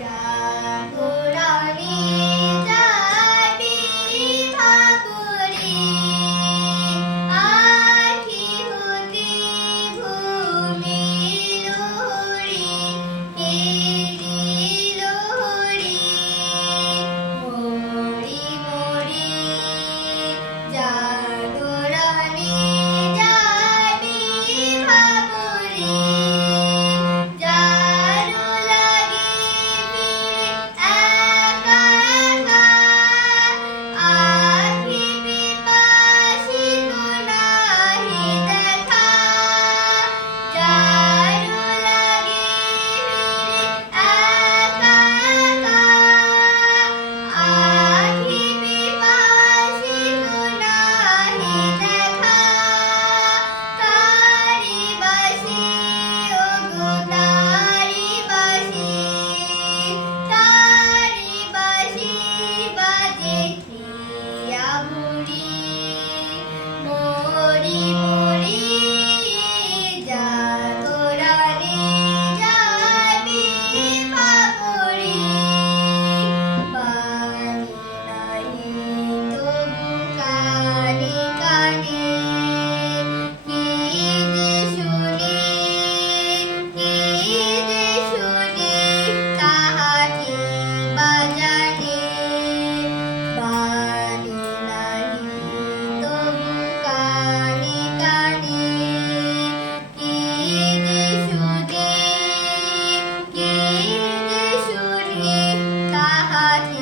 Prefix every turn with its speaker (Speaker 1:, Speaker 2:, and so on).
Speaker 1: Yeah. Lord.